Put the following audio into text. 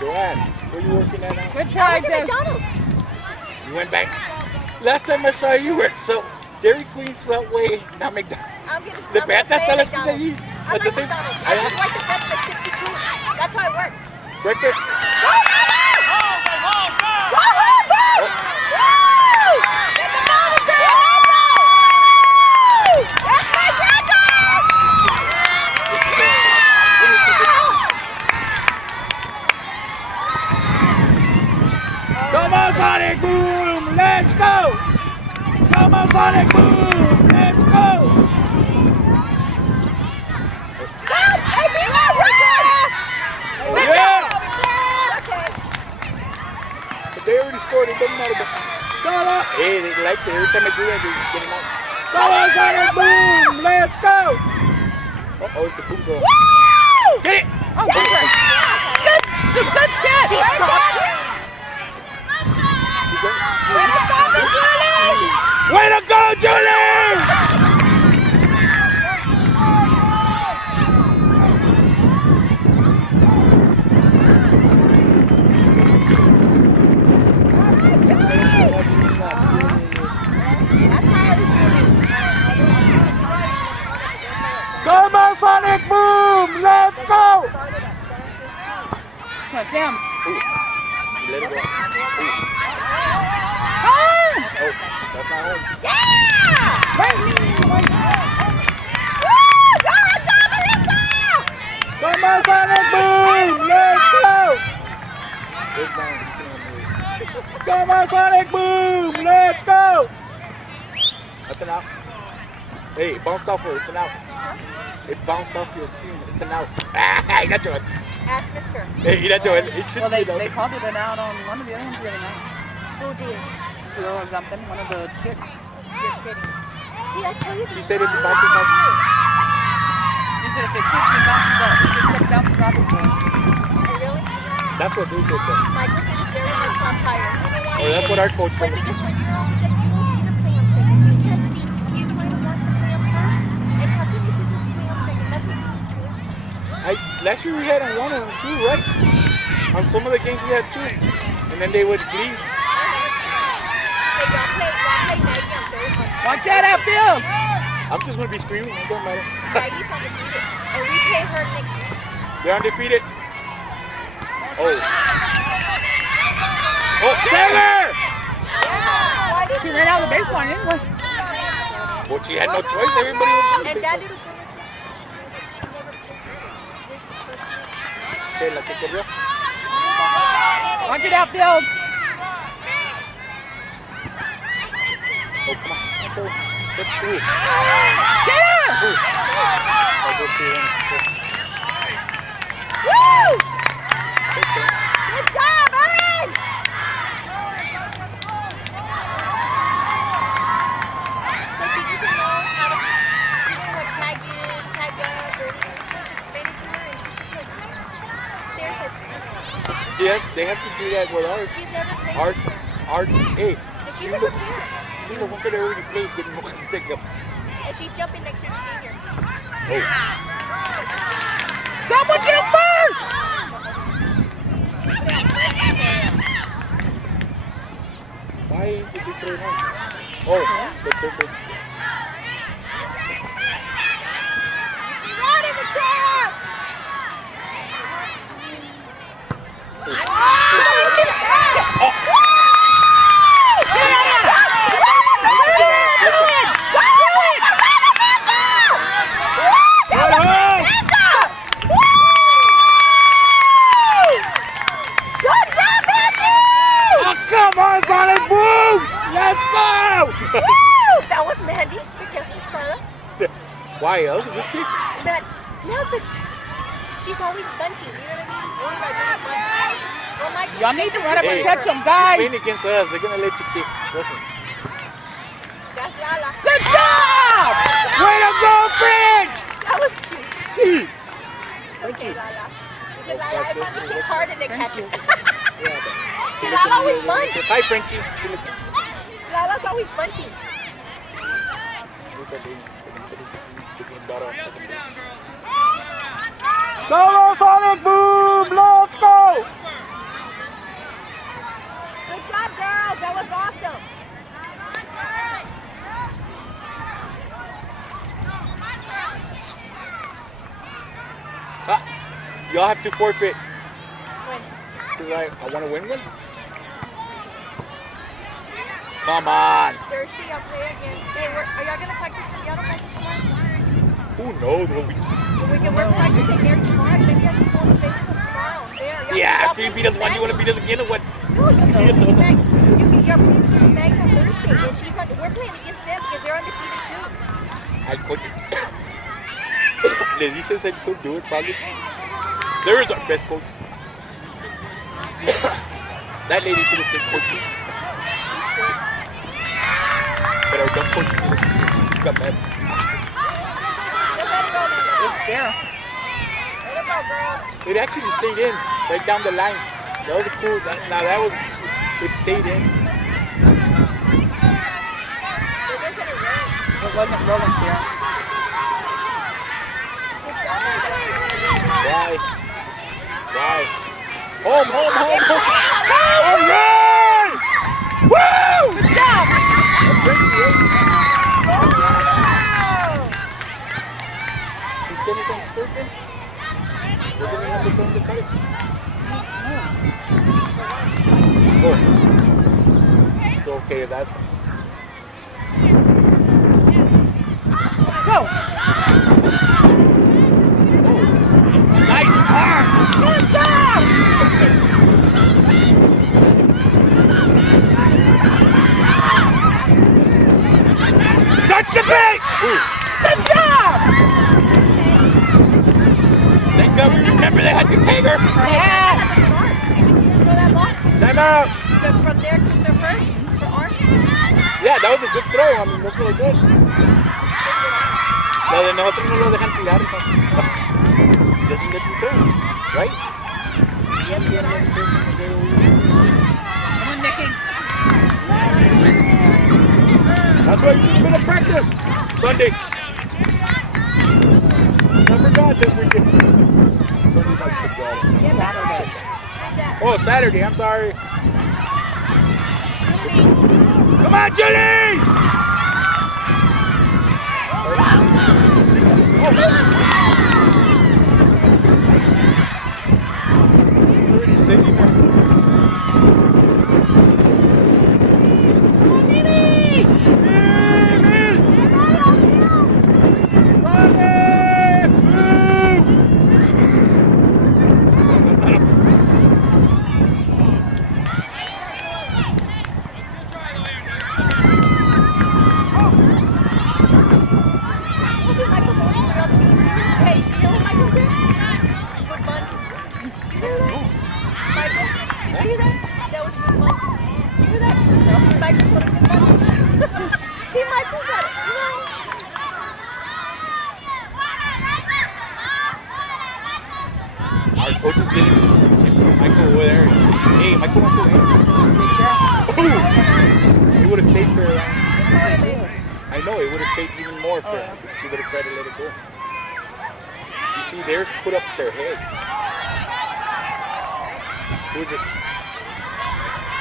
Joanne, where you working at now? Good try, Jeff. You went back? Last time I saw you work, so Dairy Queen, Subway, not McDonald's. The best hasta la esquina allí. I like McDonald's. I just like the breakfast 62. That's how I work. Breakfast? Come on, Sonic Boom! Let's go! Come on, Sonic Boom! Let's go! Yeah! But they already scored, it doesn't matter. Come on! Hey, they like it. Every time I do that, they get them out. Come on, Sonic Boom! Let's go! Uh-oh, it's the boom girl. Hit it! Oh, good catch! Way to go, Julie! Come on, Sonic Boom! Let's go! Come on, Sam. Let it go. Oh, that's not home. Come on, Sonic Boom! Let's go! Come on, Sonic Boom! Let's go! That's an out. Hey, it bounced off her. It's an out. It bounced off your team. It's an out. Ah, you're not doing it. Ask Mr. Hey, you're not doing it. It should Well, be they called it an out on one of the other ones the other night. Who did? Or something, one of the chicks. You're kidding. See, I tell you. She said if it bounces off. She said if it kicks and bounces up, it just kept bouncing off it. Really? That's what they said though. Michael said it's very much on fire. You know why? Oh, that's what our coach said. But because when you're on, you don't see the play on second. You can't see. You try to watch the play on first. And how can you see the play on second? That's what you do too. Last year we had on one and two, right? On some of the games we had two. And then they would leave. Watch that outfield! I'm just going to be screaming. It don't matter. Maggie's undefeated. And we play her next week. They're undefeated. Oh. Oh, Taylor! Yeah. She ran out of the baseline anyway. Well, she had no choice. Everybody was And that little girl, Okay, la que corrió. Watch it outfield! Oh, come on. Let's do it. Get her! I'll go see them. woo! Good job, Owen! So she doesn't know how to, like, tag you, tag up, or explain it to her, and she just, like, stares at you. Yeah, they have to do that with ours. She's never played. Ours, hey. And she's a good player. You know, one could already play, didn't know how to take up. And she's jumping next year to senior. Oh. Someone get him first! Why did they throw it home? Oh, they took it. Run in the crowd! Come on, Sonic Boom! Let's go! That was Mandy, because she's Carla. Why else is it kick? But, yeah, but she's always bunting, you know what I mean? Always like bunting. Well, Mike, Y'all need to run up and Hey. catch them, guys! Playing against us, they're gonna let you kick. Listen. that's Lala. Good job! Way to go, French! That was cute. Thank Okay, you. Lala. Because Lala, I want to kick hard and then catch it. Yeah, Lala always bunts. Hi, Frenchie. Lala's always bunting. Come on, Sonic Boom! Let's go! have to forfeit. When? Cause I want to win one. Come on. Thursday, I'll play against. Hey, are y'all gonna practice tomorrow? Who knows what we? We're practicing there tomorrow. Maybe I can go to play with us tomorrow. There. Yeah, after you beat us one, you want to beat us again or what? No, you're playing against Meg on Thursday, and we're playing against them because they're undefeated too. I coach it. Le dices el coach, do it, probably. There is our best coach. That lady should have been coaching. But our dumb coach she got mad. It's there. Let it go, girl. It actually stayed in, right down the line. That was cool. It stayed in. It wasn't rolling here. Why? Home. All right! Woo! Good job! Is Dennis on third then? Was there number 7 to cut it? Oh. Still okay if that's one. Go! Nice arm! Good job! Touch the bait! Good job! Thank God we remember they had to take her. Yeah! Time out! From there to the first for arm. Yeah, that was a good throw. I mean, that's what I said. La de nosotros no lo dejan tirar. Doesn't get to throw, right? Come on, Nicky. That's why you should have been at practice. Sunday. Never got this weekend. Sunday night football. Oh, Saturday. I'm sorry. Come on, Jenny! Already singing now. Our coaches didn't keep Michael over there. Hey, Michael wants to win. He would have stayed for I know, it would have stayed even more for him. She would have tried to let it go. You see, theirs put up their head. Who is it?